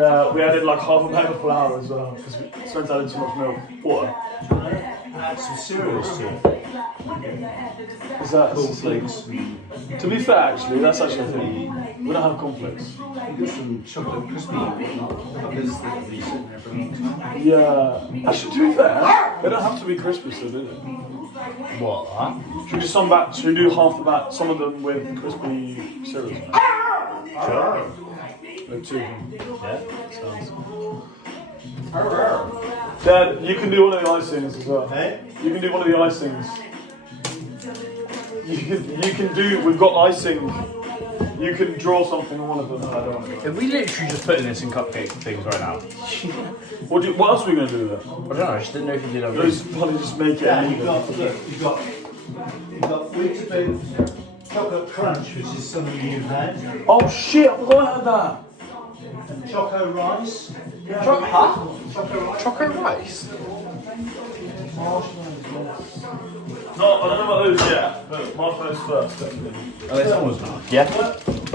And we added like half a bag of flour as well because Spen's added too much milk. Water. Add some cereals to it. Is that Cornflakes. To be fair, actually, that's actually a thing. We don't have cornflakes. You got some chocolate crispy and whatnot. Because they'll be sitting there for a long time. Yeah. Actually, to be fair, they don't have to be crispy, so do they? What? Huh? Should we do some batch? Should we do half the batch? Some of them with crispy cereals. Sure. Like 2 of them. Yeah. Sounds. Dad, you can do one of the icings as well. Hey? You can do one of the icings. You can do. We've got icing. You can draw something on one of them. I don't know. If we literally just putting this in cupcake things right now. What else are we going to do with it? I don't know. I just didn't know if you did It's probably just make it. Yeah, even. you've got wheat spoon chocolate crunch, which is something you've had. Oh shit! I forgot I had that. And choco rice. Choco rice? No, I don't know about those yet, but marshmallows first, definitely. Oh, this one was not. Yeah.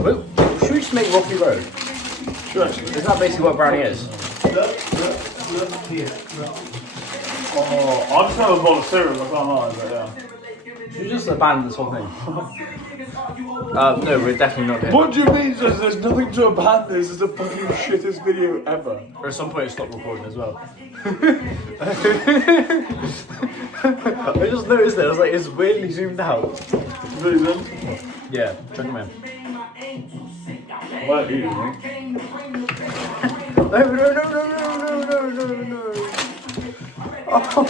Well, should we just make Rocky Road? Sure, actually. Is that basically what brownie is? Look here. Look. Oh, I'm just having a bowl of cereal, I can't lie, but yeah. Should we just abandon this whole thing? No, we're definitely not doing it. What do you mean? There's nothing to abandon. This is the fucking shittest video ever. Or at some point it stopped recording as well. I just noticed that, I was like, it's weirdly zoomed out. Really then? Yeah, check them in. Why are you doing? No. Oh,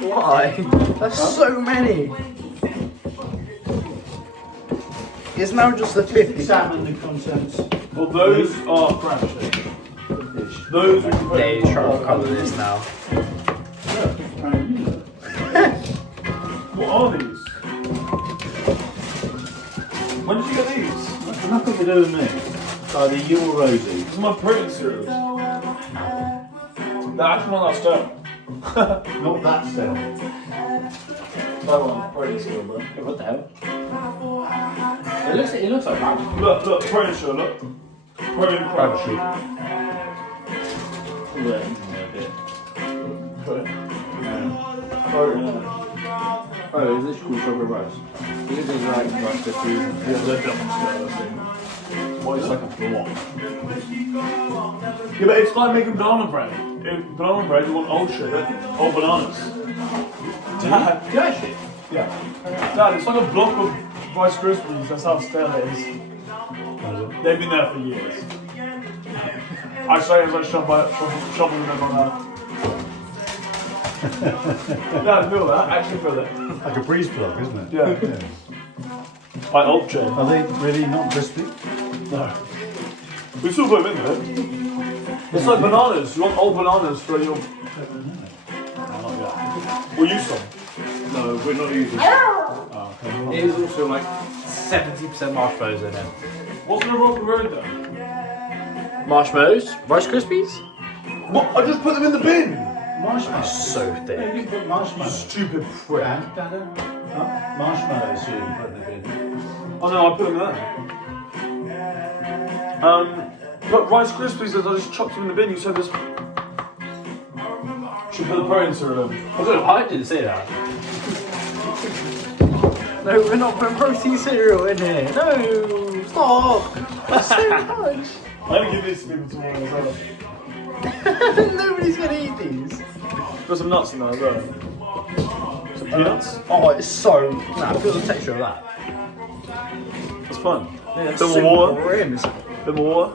why? That's so many. It's now just the 50. Salmon the contents. Well, those are crunchy. Those we can put They in try to colour this now. What are these? When did you get these? Nothing to do with me. Oh, the Yule Rosy. These are my protein cereals. They're actually not that stone. Not that still. That one, protein cereal, bro. What the hell? It looks like that. Look, protein cereal, look. Protein crunchy. Yeah. Okay. Oh, is this called chocolate rice? Is it just like rice to food? Yeah, they're definitely stone. Why is it like a block? Yeah, but it's like making banana bread. In banana bread, you want old shit, old bananas. Dad, yeah. Dad, it's like a block of Rice Krispies. That's how stale it is. They've been there for years. I say as I shoveling them on that. Dad, feel that. Actually feel it. Like a breeze plug, isn't it? Yeah. Like old chain. Are they really not crispy? No. We still put them in there. It's like bananas. You want old bananas for your. We'll use some. No, we're not using It is also like 70% marshmallows in it. What's gonna rock the road then? Marshmallows? Rice Krispies? What? I just put them in the bin! marshmallows. So Yeah, thick. you can put marshmallows. Stupid prick. Dada? Huh? Marshmallows you can put in the bin. Oh no, I put them there. But Rice Krispies, I just chucked them in the bin. You said this. Should put the protein cereal in. I didn't say that. No, we're not putting protein cereal in here. No, stop. That's so much. I'm gonna give these to people tomorrow as well. Nobody's gonna eat these. Put some nuts in there as well. Some peanuts. Oh, it's so. Nah, feel the texture of that. It's fun. Yeah, Bit more water. Rims. Bit more water.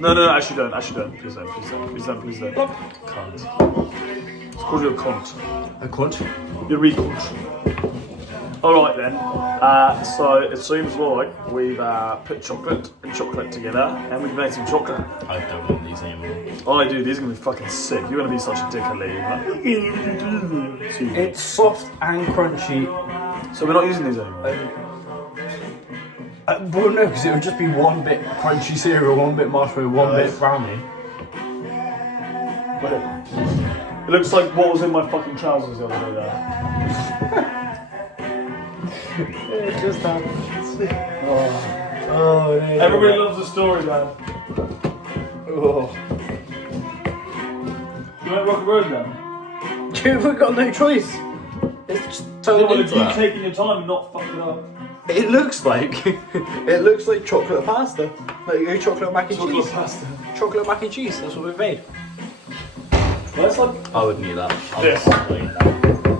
No, actually don't. Please don't. Cunt. It's called you a cunt. A cunt? You're a cunt. Alright then, so it seems like we've put chocolate and chocolate together and we've made some chocolate. I don't want these anymore. Oh, I do, these are going to be fucking sick. You're going to be such a dickhead, Lee. Like, It's soft and crunchy. so we're not using these anymore? Well, no, because it would just be one bit crunchy cereal, one bit marshmallow, one bit brownie. Wait. It looks like what was in my fucking trousers the other day there. It just happens. Oh. Oh, no. Everybody loves the story, man. Oh. You went Rocky Road then? We've got no choice. It's just totally into You that. taking your time and not fucking up. It looks like chocolate pasta. Like chocolate mac and Chocolate cheese. pasta. Chocolate mac and cheese. That's what we've made. Well, that's like I wouldn't eat that. this.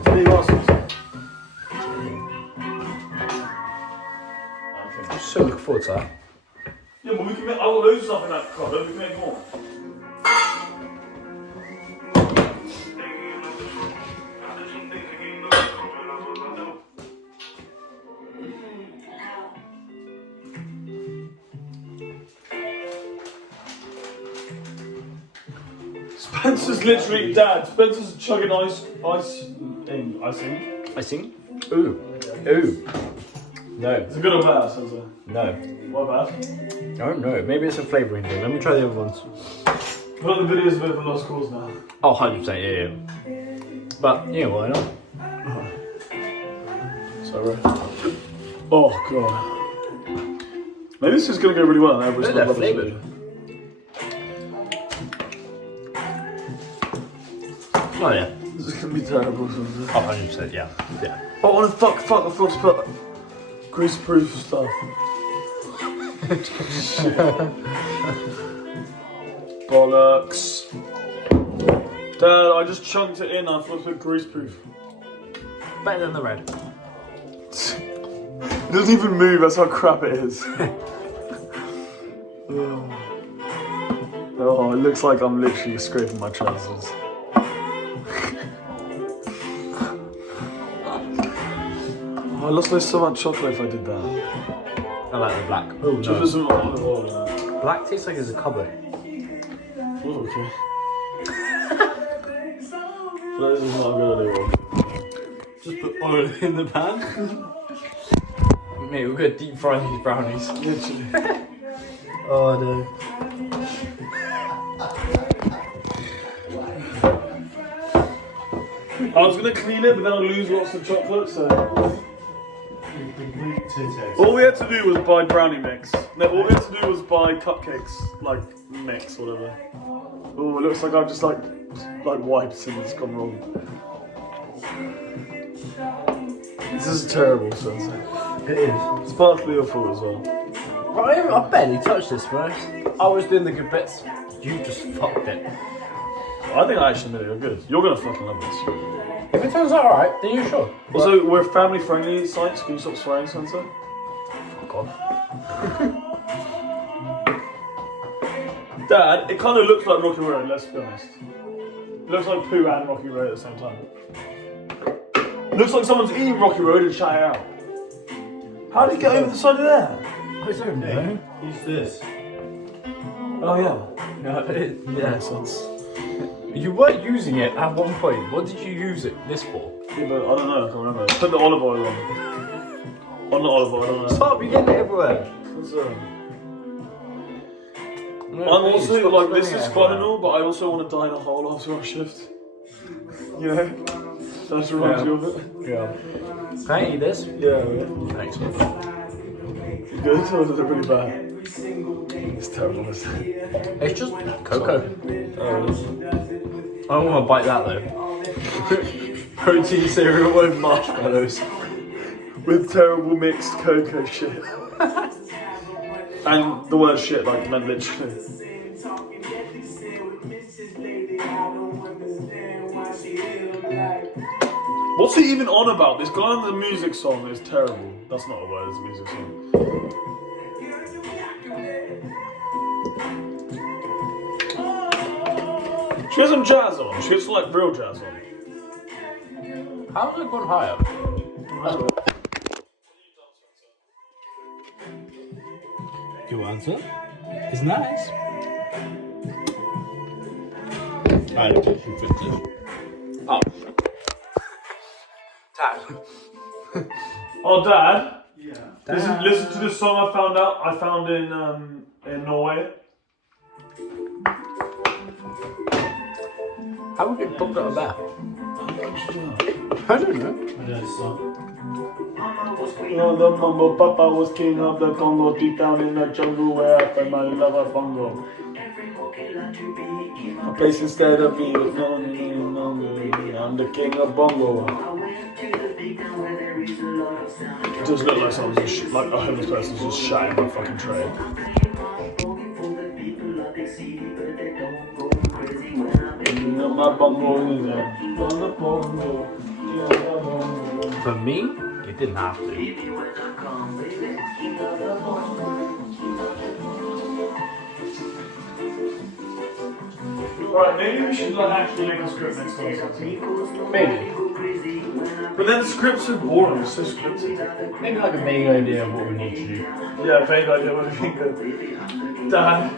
There you are, some. I'm so looking forward to that. Yeah, but we can make. I got loads of stuff in that cupboard. We can make more. Spencer's literally Dad. Spencer's chugging icing. I sing. Ooh. Ooh. No. Is it good or bad, Spencer? No. What bad? I don't know. Maybe it's a flavouring thing. Let me try the other ones. I feel like the video's a bit of a lost cause now. Oh, 100%. Yeah. But, yeah, why not? Sorry. Oh, God. Maybe this is going to go really well. Everybody's They're going to love this flavoured. video. Oh, yeah. This is going to be terrible. Spencer. Oh, 100%. Yeah. Yeah. Oh, I want to fuck, I forgot to put grease-proof stuff. Shit. Bollocks. Dad, I just chunked it in. I forgot to put grease-proof. Better than the red. It doesn't even move. That's how crap it is. Oh, it looks like I'm literally scraping my trousers. Oh, I lost so much chocolate if I did that. I like the black. Oh, Just no. put some olive oil in it. Black tastes like it's a cupboard. Oh, okay. That is not a good idea. Just put oil in the pan. Mate, we're gonna deep fry these brownies. Literally. Oh no. I was gonna clean it, but then I'll lose lots of chocolate, so. All we had to do was buy brownie mix. No, all we had to do was buy cupcakes, like mix, whatever. Oh, it looks like I've just like wiped and it's gone wrong. This is terrible, Spencer. It is. It's partly your fault as well. I barely touched this first. I was doing the good bits. You just fucked it. I think I actually made it good. You're gonna fucking love this. If it turns out alright, then you're sure. Also, we're family friendly sites. Can you stop swearing, Spencer? Fuck off. Dad, it kind of looks like Rocky Road, let's be honest. It looks like Pooh and Rocky Road at the same time. It looks like someone's eating Rocky Road and shouting out. How did he get over the side of there? I don't know. Use this. Oh, yeah. No, Yeah, makes sense. You were using it at one point. What did you use this for? Yeah, but I don't know, I can't remember. Put the olive oil on. On the olive oil, I don't know. Stop, you're getting it everywhere. What's No, I'm please, also, stop like, this spilling is it fun and everywhere. all, but I also want to die in a hole after our shift. You know? That's reminds you of it. Yeah. Can I eat this? Yeah, yeah. Thanks. Good, or is it really bad? It's terrible, isn't it? It's just cocoa. Oh, I don't want to bite that though. Protein cereal with marshmallows. with terrible mixed cocoa shit. And the word shit, like, meant literally. What's he even on about? This guy on the music song is terrible. That's not a word, it's a music song. She has some jazz on. She has some, like, real jazz on. How's it gone higher? Good answer. It's nice. I don't think you fixed it. Oh. Dad. Oh, Dad. Yeah. Listen to this song I found in Norway. How would you put that back? How should you do that? I don't know. I don't know. The Mambo Papa was king of the Congo, deep down in the jungle where I found my lover bongo. A place instead of me with no, I'm the king of bongo. It does look like someone's just, like a homeless person's just shouting my fucking tray. My bongo is there. For me, it didn't have to. Alright, maybe we should like actually make a script next time. Maybe. But then the scripts are boring, it's so scripted. Maybe like a vague idea of what we need to do. Yeah, vague idea what I think of. Dad,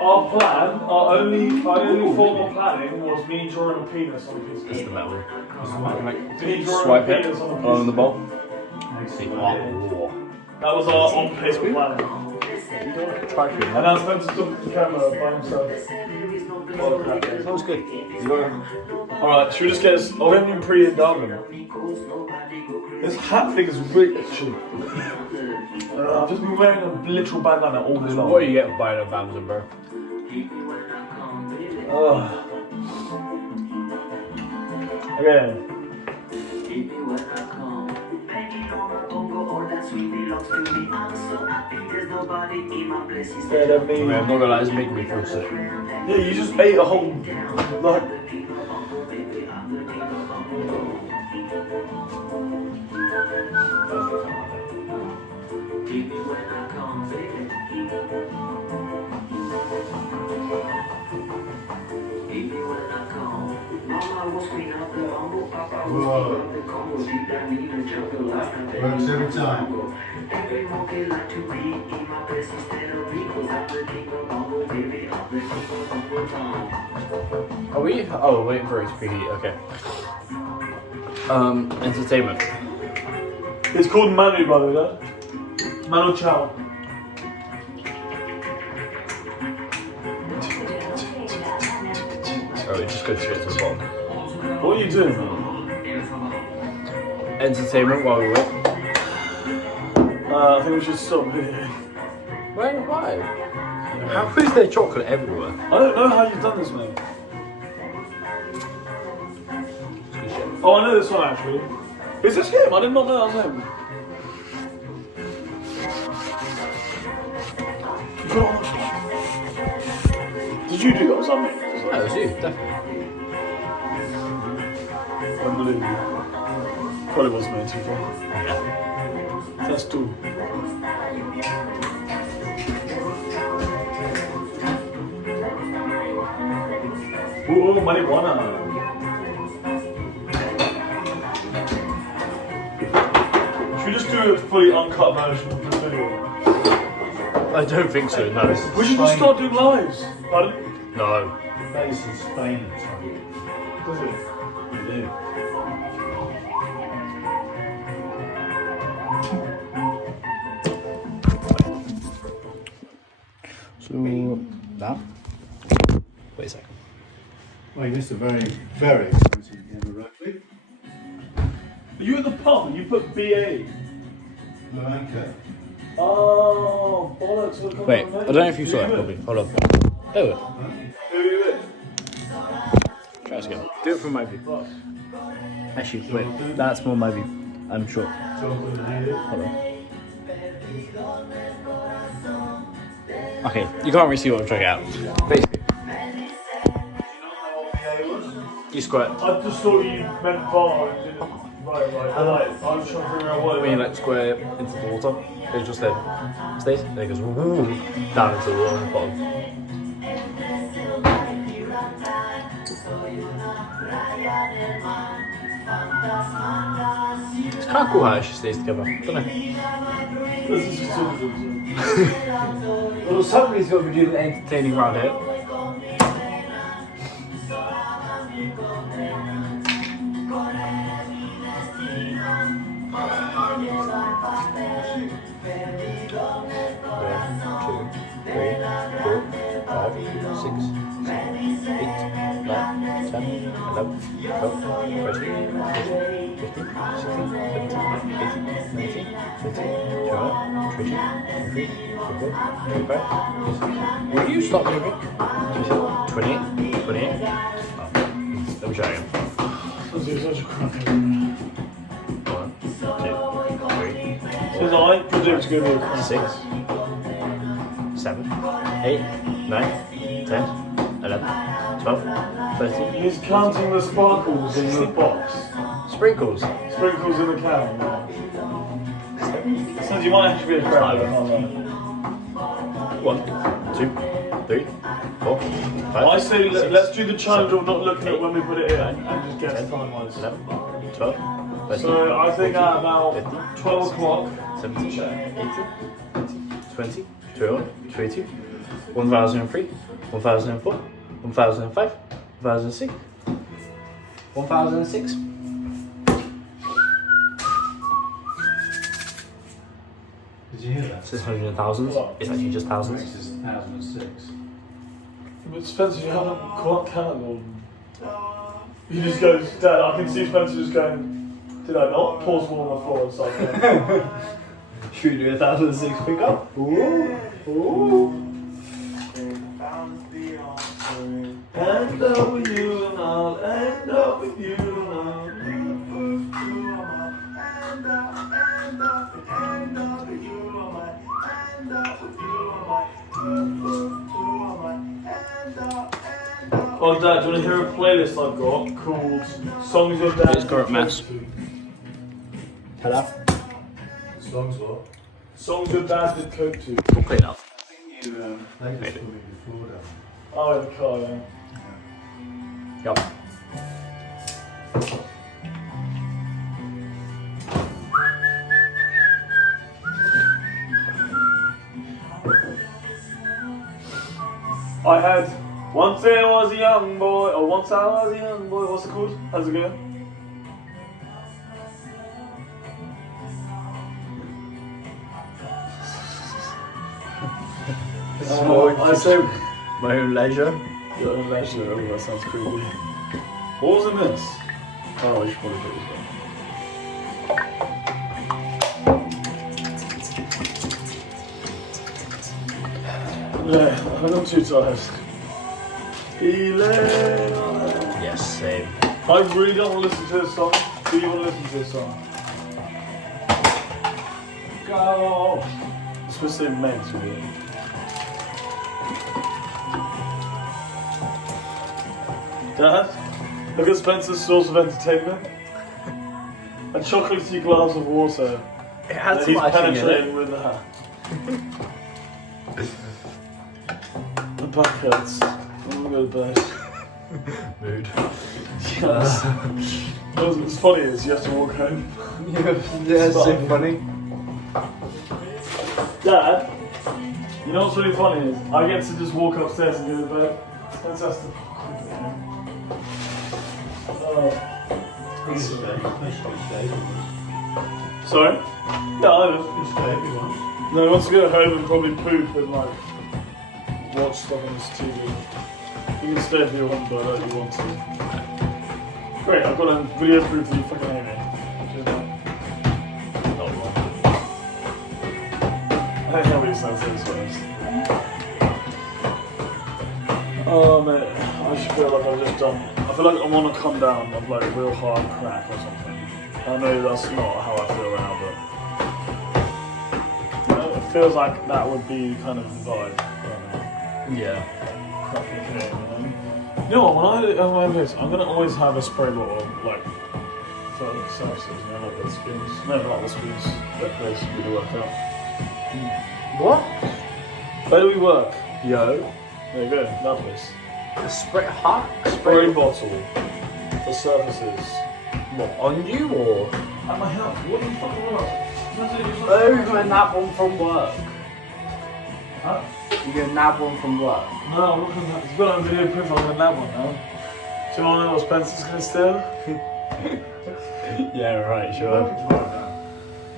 our only formal planning was me drawing a penis on a piece of It's the paper. metal. Me drawing Swipe a it penis on a piece on of the ball. paper. That was our on-paper planning. Try to. And I was meant to talk to the camera by himself. Oh, crap. That was good. Alright, should we just get this Olympian pre-Darwin? This hat thing is really cheap. I've just been wearing a literal bandana all day long. What do you get for buying a Amazon, bro? Okay. Instead of me. I'm not gonna lie, it's making me feel sick. Yeah, you just ate a whole like. Works every time. Are we? Oh, waiting for it to preheat. Okay. Entertainment. It's called Manu, by the way. That. Manu Chao. Oh, we just go straight to the bottom. What are you doing, man? Entertainment while we wait. I think we should stop here. Why? How is there chocolate everywhere? I don't know how you've done this, man. Oh, I know this one actually. Is this him? I did not know that was him. Did you do that or something? That was you, definitely. Unbelievable. Probably wasn't meant to be. Yeah. That's two. Ooh, marijuana. Should we just do a fully uncut version of this video? I don't think so, no. We should just start doing lives. Pardon? No. Base in Spain at times. Does it? They do. So, now? Wait a second. Well, you missed a very, very expensive game of rugby. Are you at the pub and you put BA? Blanca. Oh, bollocks. Look, Wait, I don't know if you saw it properly. Hold on. There we go. Who are you with? Try this again. Do it from my view. Actually, wait. That's more my view. I'm sure. Hold on. Okay, you can't really see what I'm trying out. Basically, you square. I just thought you meant bar and didn't. Right. I was trying to figure out what When you like square into the water, it just then stays, and it goes woo, down into the water at the bottom. It's kind of cool how it actually stays together. I don't know. This is just something. Well, somebody's got to be doing entertaining around here. Six, 8, 9, 10, 11, 12, 13, 14. 15, 16, 17, 18, 19, 20, 21, 22, 23, 24, 25. Will you stop moving? 28, 28. Oh, let me try again. This is such a cracker. 1, 2, 3, So I predict it's going to be a cracker. 6, 7, 8, 9, 10, 11, 12, 13. He's counting the sparkles in the box. Sprinkles. Sprinkles in the can. So you might actually be a cracker. 1, 2, 3, 4, 5. I say let's do the challenge of not looking at 8, when we put it in and just guess time wise. 11, 12, 13. So I think at about 12 o'clock. 17, 18, 20, 21, 22, 1003, 1004, 1005, 1006, 1006. Did you hear that? It's hundreds and thousands. It's actually just thousands. This is 1006. But Spencer, you haven't quite counted all. He just goes, Dad, I can see Spencer just going, did I not? Pause one on the floor and start going. Should we do 1006 pick up? Ooh. End up with you and I'll end up with you and I'll. Oh, Dad, do you want to hear a playlist I've got called Songs Your Dad? It's current mess. Hello? Songs what? Songs Your Dad did coke to. We'll clean up. You played this for me before that. Oh, in the car, yeah. Yup. I had once I was a young boy, or once I was a young boy. What's it called? How's it go? I say My own leisure. your own leisure. Oh, that sounds creepy. What was in this? Oh, you should probably put this one. Yeah, I'm not too tired. Yes, same. I really don't want to listen to this song. Do you want to listen to this song? Go! It's supposed to say meant to be. Dad, look at Spencer's source of entertainment. A chocolatey glass of water It had that some he's icing in it. penetrating with that. The back hurts. I'm gonna go to bed. Mood. Yes. What's funny is you have to walk home. Yeah, it's so funny. Dad, you know what's really funny is I get to just walk upstairs and go to bed. Fantastic. You should stay. Sorry? Yeah, I You should stay if you want. No, he wants to go home and probably poop and like watch stuff on his TV. You can stay if you want, but I don't really want to. Great, I've got a video proof that you fucking hate me. Cheers, man. Not wrong. I hate how he sounds those words. Oh mate, I just feel like I've just done. I feel like I want to come down of like real hard crack or something. I know that's not how I feel right now, but you know, it feels like that would be kind of the vibe right now. Yeah. Crack cocaine, you know? You know what? When I have this, I'm gonna always have a spray bottle like for services. You know, like the spoons. No, not the spoons. That place we do work out. What? Where do we work? Yo. There you go. That place. A spray hot? Spray bottle for surfaces. What, on you or? At my house. What are you fucking about? Oh, you're gonna nab one from work. Huh? You're gonna nab one from work. No, I'm not gonna. You've got on video proof. I'm gonna nab one now. Do you want to know what Spencer's gonna steal? Yeah, right, sure.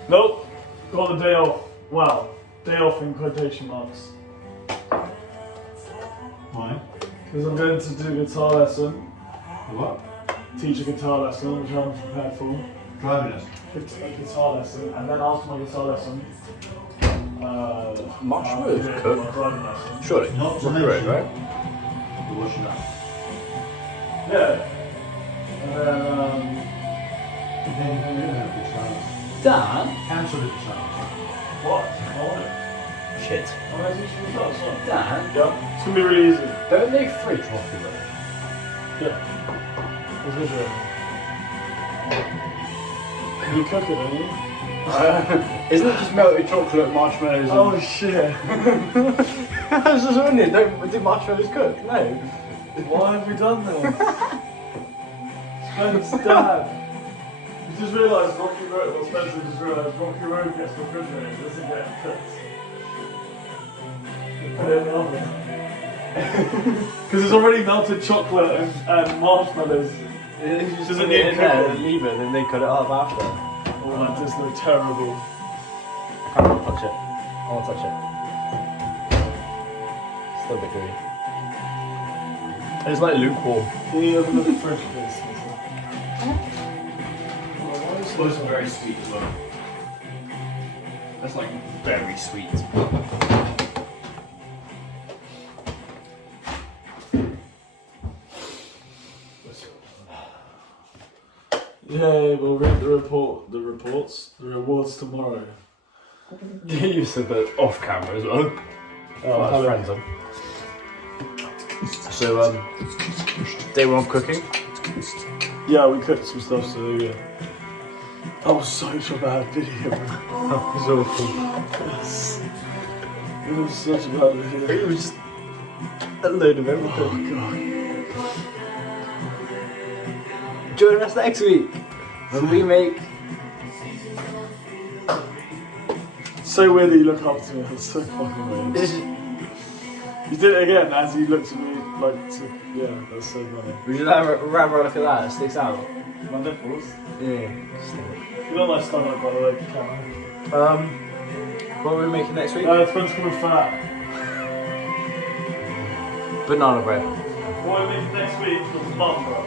Nope. Got the day off. Wow. Day off in quotation marks. Why? Because I'm going to do a guitar lesson. What? Teach a guitar lesson, which I'm prepared for. Driving lesson. a guitar lesson, and then after my guitar lesson, Marshmallows I'll do cook? my driving lesson. Surely. Not to Rocky Road, mention- right? You're washing up. Yeah. And then, Then you don't have the chance. Dan? Cancel the chance. what? I want it. Shit. I'm going to teach you that song. Dan? Yeah. It's going to be really easy. Don't they fridge Rocky Road? Yeah. It's visual. You cook it, don't you? Isn't it just melted chocolate, marshmallows, and... Oh shit. I was just wondering, do marshmallows cook? No. Why have we done this? Spencer, Dad. You just realised Rocky Road, well Spencer just realised Rocky Road gets refrigerated, doesn't get cooked. You put it in the oven. Because it's already melted chocolate and marshmallows. You just Doesn't put need it in there cooking. and leave it, and then they cut it up after. Oh, that does look terrible. I can't touch it. I won't touch it. Still a bit gooey. It's like lukewarm. Can you open the fridge, please? Well, it's very sweet as well. That's like very sweet. Yeah, we'll read the rewards tomorrow. You said that off camera as well. Oh, That's friends on. So, day one of cooking. Yeah, we cooked some stuff, so yeah. That was such a bad video, bro. That was awful. It was such a bad video. It was just a load of Oh, everything. God. Join us next week when we make. So weird that you look up to me. That's so fucking weird. This is, You did it again as you looked at me like to. Yeah, that's so funny. we should have a rather look at that. It sticks out. My nipples. Yeah. You don't like stomach, by the way, camera. What are we making next week? It's going to come with fat. Banana bread. What are we making next week? Mum, bro.